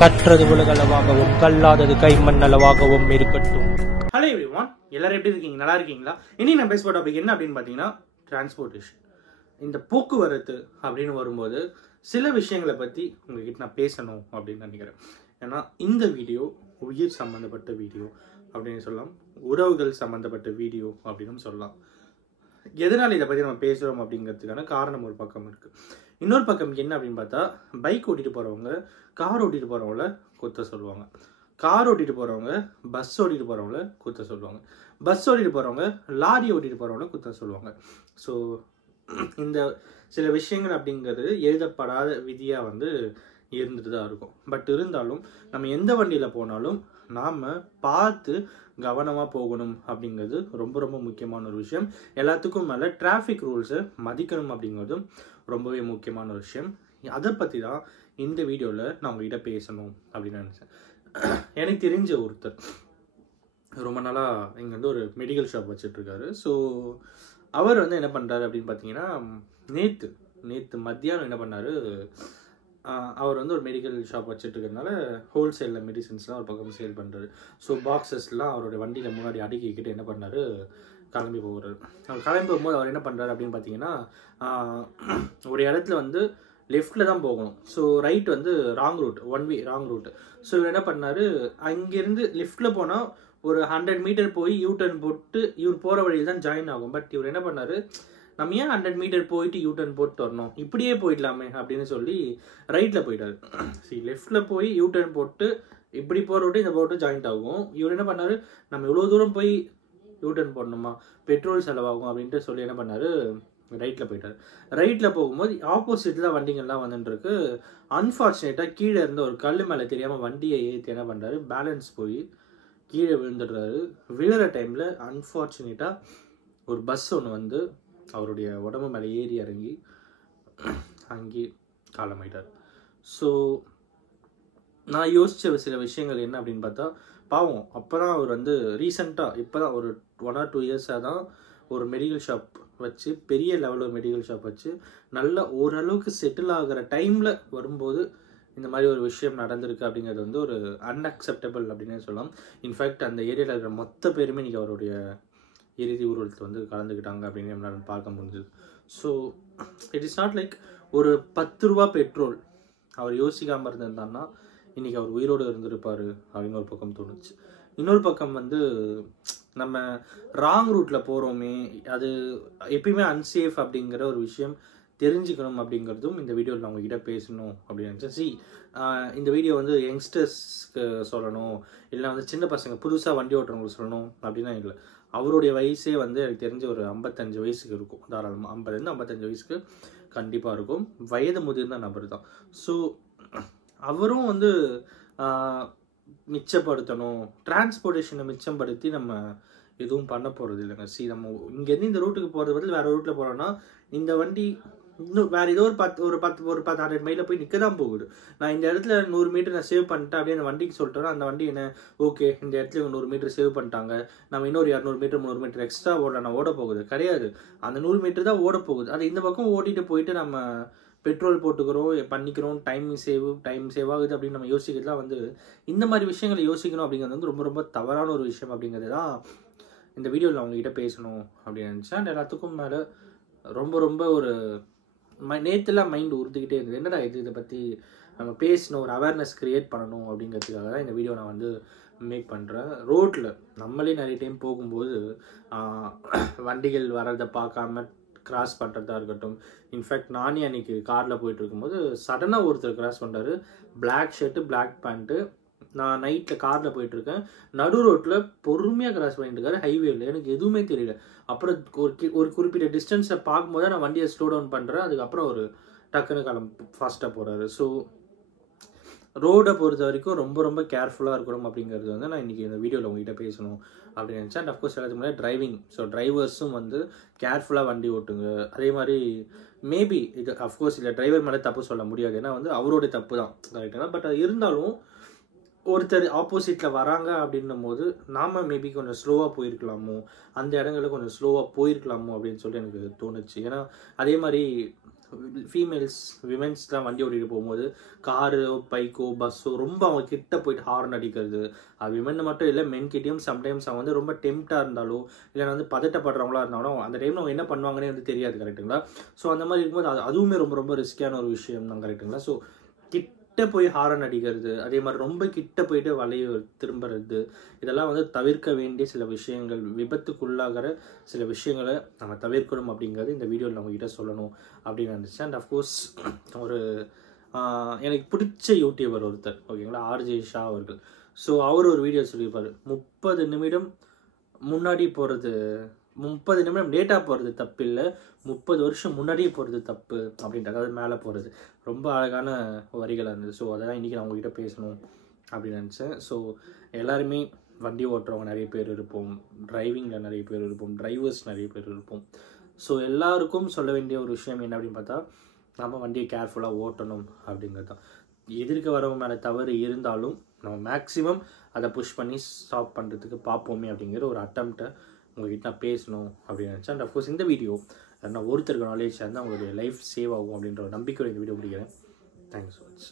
கற்றது உலகளவாகவும் கல்லாதது கைமண் அளவாகவும் இருக்கட்டும். Hello everyone, எல்லாரும் எப்படி இருக்கீங்க? நல்லா இருக்கீங்களா? இனி நான் பேச டாபிக் என்ன அப்படின்னு பார்த்தீங்கன்னா டிரான்ஸ்போர்ட்டேஷன். இந்த போக்குவரத்து அப்படின்னு வரும்போது சில விஷயங்களை பற்றி உங்ககிட்ட நான் பேசணும் அப்படின்னு நினைக்கிறேன். ஏன்னா இந்த வீடியோ உயிர் சம்மந்தப்பட்ட வீடியோ அப்படின்னு சொல்லலாம், உறவுகள் சம்மந்தப்பட்ட வீடியோ அப்படின்னு சொல்லலாம். எதனால் இதை பற்றி நம்ம பேசுகிறோம் அப்படிங்கிறதுக்கான காரணம் ஒரு பக்கம் இருக்குது. இன்னொரு பக்கம் என்ன அப்படின்னு பார்த்தா, பைக் ஓட்டிகிட்டு போகிறவங்க கார் ஓட்டிகிட்டு போகிறவங்கள குத்த சொல்லுவாங்க, கார் ஓட்டிகிட்டு போகிறவங்க பஸ் ஓட்டிகிட்டு போகிறவங்கள குத்த சொல்லுவாங்க, பஸ் ஓட்டிகிட்டு போகிறவங்க லாரி ஓட்டிகிட்டு போகிறவங்கள குத்த சொல்லுவாங்க. ஸோ இந்த சில விஷயங்கள் அப்படிங்கிறது எழுதப்படாத விதியாக வந்து இருந்துட்டு தான் இருக்கும். பட் இருந்தாலும் நம்ம எந்த வண்டியில் போனாலும் நாம் பார்த்து கவனமாக போகணும் அப்படிங்கிறது ரொம்ப ரொம்ப முக்கியமான ஒரு விஷயம். எல்லாத்துக்கும் மேலே டிராஃபிக் ரூல்ஸை மதிக்கணும் அப்படிங்கிறதும் ரொம்பவே முக்கியமான ஒரு விஷயம். அதை பற்றி தான் இந்த வீடியோவில் நான் உங்ககிட்ட பேசணும் அப்படின்னு நினச்சேன். எனக்கு தெரிஞ்ச ஒருத்தர் ரொம்ப நாளாக இங்கே வந்து ஒரு மெடிக்கல் ஷாப் வச்சிட்ருக்காரு. ஸோ அவர் வந்து என்ன பண்ணுறாரு அப்படின்னு பார்த்தீங்கன்னா, நேற்று மத்தியானம் என்ன பண்ணார், அவர் வந்து ஒரு மெடிக்கல் ஷாப் வச்சுட்டுருக்கனால ஹோல்சேலில் மெடிசன்ஸ்லாம் ஒரு பக்கம் சேல் பண்ணுறாரு. ஸோ பாக்ஸஸ்லாம் அவருடைய வண்டியில் முன்னாடி அடுக்கிக்கிட்டு என்ன பண்ணார், கிளம்பி போகிறாரு. அவர் கிளம்பி போகும்போது அவர் என்ன பண்ணுறாரு அப்படின்னு பார்த்தீங்கன்னா, ஒரு இடத்துல வந்து லெஃப்டில் தான் போகணும். ஸோ ரைட் வந்து wrong route, one way wrong route. So இவர் என்ன பண்ணார், அங்கேருந்து லெஃப்டில் போனால் ஒரு 100 மீட்டர் போய் யூட்டர்ன் போட்டு இவர் போகிற வழியில் தான் ஜாயின் ஆகும். பட் இவர் என்ன பண்ணார், நம்ம ஏன் 100 மீட்டர் போயிட்டு யூட்டர்ன் போட்டு வரணும், இப்படியே போயிடலாமே அப்படின்னு சொல்லி ரைட்டில் போயிட்டார். சரி, லெஃப்டில் போய் யூட்டர்ன் போட்டு இப்படி போகிற விட்டு இந்த போட்டு ஜாயிண்ட் ஆகும். இவர் என்ன பண்ணார், நம்ம இவ்வளோ தூரம் போய் யூட்டர்ன் போடணுமா, பெட்ரோல் செலவாகும் அப்படின்ட்டு சொல்லி என்ன பண்ணார், ரைட்டில் போயிட்டார். ரைட்டில் போகும்போது ஆப்போசிட்டில் வண்டிங்கள்லாம் வந்துட்டுருக்கு. அன்ஃபார்ச்சுனேட்டாக கீழே இருந்த ஒரு கல் மேலே தெரியாமல் வண்டியை ஏற்றி என்ன பண்ணுறாரு, பேலன்ஸ் போய் கீழே விழுந்துடுறாரு. விழுற டைமில் அன்ஃபார்ச்சுனேட்டாக ஒரு பஸ் ஒன்று வந்து அவருடைய உடம்பு மேலே ஏறி இறங்கி அங்கே காலமாயிட்டார். ஸோ நான் யோசித்த சில விஷயங்கள் என்ன அப்படின்னு பார்த்தா, பாவம் அப்போ தான் அவர் வந்து ரீசெண்டாக இப்போ தான் ஒரு 1 or 2 இயர்ஸாக தான் ஒரு மெடிக்கல் ஷாப் வச்சு, பெரிய லெவலில் மெடிக்கல் ஷாப் வச்சு நல்ல ஓரளவுக்கு செட்டில் ஆகிற டைமில் வரும்போது இந்த மாதிரி ஒரு விஷயம் நடந்திருக்கு அப்படிங்கிறது வந்து ஒரு அன்அக்செப்டபிள் அப்படின்னே சொல்லலாம். இன்ஃபேக்ட் அந்த ஏரியாவில் இருக்கிற மொத்த பேருமே இன்றைக்கி அவருடைய இறுதி ஊர்வலத்தில் வந்து கலந்துக்கிட்டாங்க அப்படின்னு நம்மளால் பார்க்க முடிஞ்சது. So it is not like ஒரு 10 ரூபா பெட்ரோல் அவர் யோசிக்காமல் இருந்திருந்தாருன்னா இன்றைக்கி அவர் உயிரோடு இருந்திருப்பார் அப்படின்னு ஒரு பக்கம் தோணுச்சு. இன்னொரு பக்கம் வந்து நம்ம ராங் ரூட்டில் போகிறோமே, அது எப்பயுமே அன்சேஃப் அப்படிங்கிற ஒரு விஷயம் தெரிஞ்சுக்கணும் அப்படிங்கிறதும் இந்த வீடியோவில் நான் உங்ககிட்ட பேசணும் அப்படின்னு நினச்சேன். இந்த வீடியோ வந்து யங்ஸ்டர்ஸ்க்கு சொல்லணும், இல்லை வந்து சின்ன பசங்க புதுசாக வண்டி ஓட்டுறவங்களுக்கு சொல்லணும் அப்படின்னா இல்லை. அவருடைய வயசே வந்து எனக்கு தெரிஞ்ச ஒரு 55 வயசுக்கு இருக்கும், தாராளமாக 50 to 55 வயசுக்கு கண்டிப்பாக இருக்கும். வயது முதிர்ந்த நபர் தான். ஸோ அவரும் வந்து மிச்சப்படுத்தணும், டிரான்ஸ்போர்ட்டேஷனை மிச்சப்படுத்தி நம்ம எதுவும் பண்ண போகிறது இல்லைங்க. நம்ம இங்கேருந்து இந்த ரூட்டுக்கு போகிறது பதில் வேறு ரூட்டில் போகிறோன்னா இந்த வண்டி இன்னும் வேறு ஏதோ ஒரு 100 மைலில் போய் நிற்க தான் போகுது. நான் இந்த இடத்துல 100 மீட்டர் நான் சேவ் பண்ணிட்டேன் அப்படியே அந்த வண்டிக்கு சொல்லிட்டேன்னா அந்த வண்டி என்ன, ஓகே இந்த இடத்துல 100 மீட்டர் சேவ் பண்ணிட்டாங்க, நம்ம இன்னொரு 200 மீட்டர் 300 மீட்டர் எக்ஸ்ட்ரா நான் ஓட போகுது கிடையாது. அந்த 100 மீட்டர் தான் ஓட போகுது. அது இந்த பக்கம் ஓட்டிகிட்டு போயிட்டு நம்ம பெட்ரோல் போட்டுக்கிறோம், பண்ணிக்கிறோம், டைம் சேவ் ஆகுது அப்படின்னு நம்ம யோசிக்கிறதுலாம் வந்து இந்த மாதிரி விஷயங்களை யோசிக்கணும் அப்படிங்கிறது வந்து ரொம்ப ரொம்ப தவறான ஒரு விஷயம் அப்படிங்கிறது தான் இந்த வீடியோவில் அவங்ககிட்ட பேசணும் அப்படின்னு நினச்சேன். அண்ட் எல்லாத்துக்கும் மேலே ரொம்ப ரொம்ப ஒரு நேற்றுலாம் மைண்ட் உறுத்திக்கிட்டே இருந்தது, என்னடா இதை பற்றி நம்ம பேசணும், ஒரு அவேர்னஸ் க்ரியேட் பண்ணணும் அப்படிங்கிறதுக்காக தான் இந்த வீடியோ நான் வந்து மேக் பண்ணுறேன். ரோட்டில் நம்மளே நிறைய டைம் போகும்போது வண்டிகள் வர்றதை பார்க்காம கிராஸ் பண்ணுறதா இருக்கட்டும். இன்ஃபேக்ட் நானே அன்றைக்கி காரில் போயிட்டு இருக்கும்போது சடனாக ஒருத்தர் கிராஸ் பண்ணுறாரு, பிளாக் ஷர்ட்டு பிளாக் பேண்ட்டு. நான் நைட்டில் காரில் போயிட்டுருக்கேன், நடு ரோட்டில் பொறுமையாக கிராஸ் பண்ணிட்டு இருக்காரு ஹைவேவில், எனக்கு எதுவுமே தெரியல. அப்புறம் ஒரு குறிப்பிட்ட டிஸ்டன்ஸை பார்க்கும்போது நான் வண்டியை ஸ்லோ டவுன் பண்ணுறேன், அதுக்கப்புறம் ஒரு டக்குன்னு ஃபாஸ்ட்டாக போகிறாரு. ஸோ ரோடை பொறுத்த வரைக்கும் ரொம்ப ரொம்ப கேர்ஃபுல்லாக இருக்கணும் அப்படிங்கிறது வந்து நான் இன்றைக்கி இந்த வீடியோவில் உங்ககிட்ட பேசணும் அப்படின்னு நினச்சேன். அண்ட் அஃப்கோர்ஸ் எல்லாத்துக்கு முன்னாடி டிரைவிங், ஸோ டிரைவர்ஸும் வந்து கேர்ஃபுல்லாக வண்டி ஓட்டுங்க. அதே மாதிரி மேபி இது அஃப்கோர்ஸ் இல்லை, டிரைவர் மேலே தப்பு சொல்ல முடியாது, ஏன்னா வந்து அவருடைய தப்பு தான் கரெக்டாக. பட் அது இருந்தாலும் ஒருத்தர் ஆப்போசிட்டில் வராங்க அப்படின்னும் போது நாம் மேபி கொஞ்சம் ஸ்லோவாக போயிருக்கலாமோ, அந்த இடங்களில் கொஞ்சம் ஸ்லோவாக போயிருக்கலாமோ அப்படின்னு சொல்லி எனக்கு தோணுச்சு. ஏன்னா அதே மாதிரி ஃபீமேல்ஸ் விமென்ஸ்லாம் வண்டி ஓட்டிகிட்டு போகும்போது காரு பைக்கோ பஸ்ஸோ ரொம்ப அவங்க கிட்ட போயிட்டு ஹார்ன் அடிக்கிறது, அது விமென் மட்டும் இல்லை மென்கிட்டையும் சம்டைம்ஸ் அவங்க வந்து ரொம்ப டெம்ப்டாக இருந்தாலோ இல்லைன்னா வந்து பதட்டப்படுறவங்களா இருந்தாலும் அந்த டைமில் அவங்க என்ன பண்ணுவாங்கன்னே வந்து தெரியாது, கரெக்டுங்களா? ஸோ அந்த மாதிரி இருக்கும்போது அதுவுமே ரொம்ப ரொம்ப ரிஸ்கியான ஒரு விஷயம் தான், கரெக்டுங்களா? ஸோ கிட்ட போய் ஹாரன் அடிக்கிறது, அதே மாதிரி ரொம்ப கிட்ட போயிட்டு வளைய திரும்புறது, இதெல்லாம் வந்து தவிர்க்க வேண்டிய சில விஷயங்கள், விபத்துக்குள்ளாகிற சில விஷயங்களை நம்ம தவிர்க்கணும் அப்படிங்கிறது இந்த வீடியோவில் நம்ம கிட்ட சொல்லணும் அப்படின்னு நினச்சேன். அண்ட் அஃப்கோர்ஸ் ஒரு எனக்கு பிடிச்ச யூடியூபர் ஒருத்தர், ஓகேங்களா, ஆர்ஜே ஷா அவர்கள். ஸோ அவர் ஒரு வீடியோ சொல்லியிருப்பார், 30 நிமிடம் முன்னாடி போகிறது, 30 நிமிடம் லேட்டாக போகிறது தப்பு இல்லை, 30 வருஷம் முன்னாடியே போகிறது தப்பு அப்படின்ட்டு, அதாவது மேலே போகிறது. ரொம்ப அழகான வரிகளாக இருந்தது. ஸோ அதெல்லாம் இன்றைக்கி நான் உங்ககிட்ட பேசணும் அப்படின்னு நினச்சேன். ஸோ எல்லாருமே வண்டி ஓட்டுறவங்க நிறைய பேர் இருப்போம், டிரைவிங்கில் நிறைய பேர் இருப்போம், டிரைவர்ஸ் நிறைய பேர் இருப்போம். ஸோ எல்லாருக்கும் சொல்ல வேண்டிய ஒரு விஷயம் என்ன அப்படின்னு பார்த்தா, நம்ம வண்டியை கேர்ஃபுல்லாக ஓட்டணும் அப்படிங்கிறது தான். எதிர்க்க வரவங்க மேலே தவறு இருந்தாலும் நம்ம மேக்ஸிமம் அதை புஷ் பண்ணி ஸ்டாப் பண்ணுறதுக்கு பார்ப்போமே அப்படிங்கிற ஒரு அட்டம்ப்டை உங்கள்கிட்ட நான் பேசணும் அப்படின்னு நினச்சேன். அண்ட் அஃப்கோர்ஸ் இந்த வீடியோ நான் ஒருத்தருக்கு நாலேஜ் இருந்தால் அவங்களுடைய லைஃப் சேவ் ஆகும் அப்படின்ற ஒரு நம்பிக்கையோட இந்த வீடியோ பிடிக்கிறேன். Thank you so much.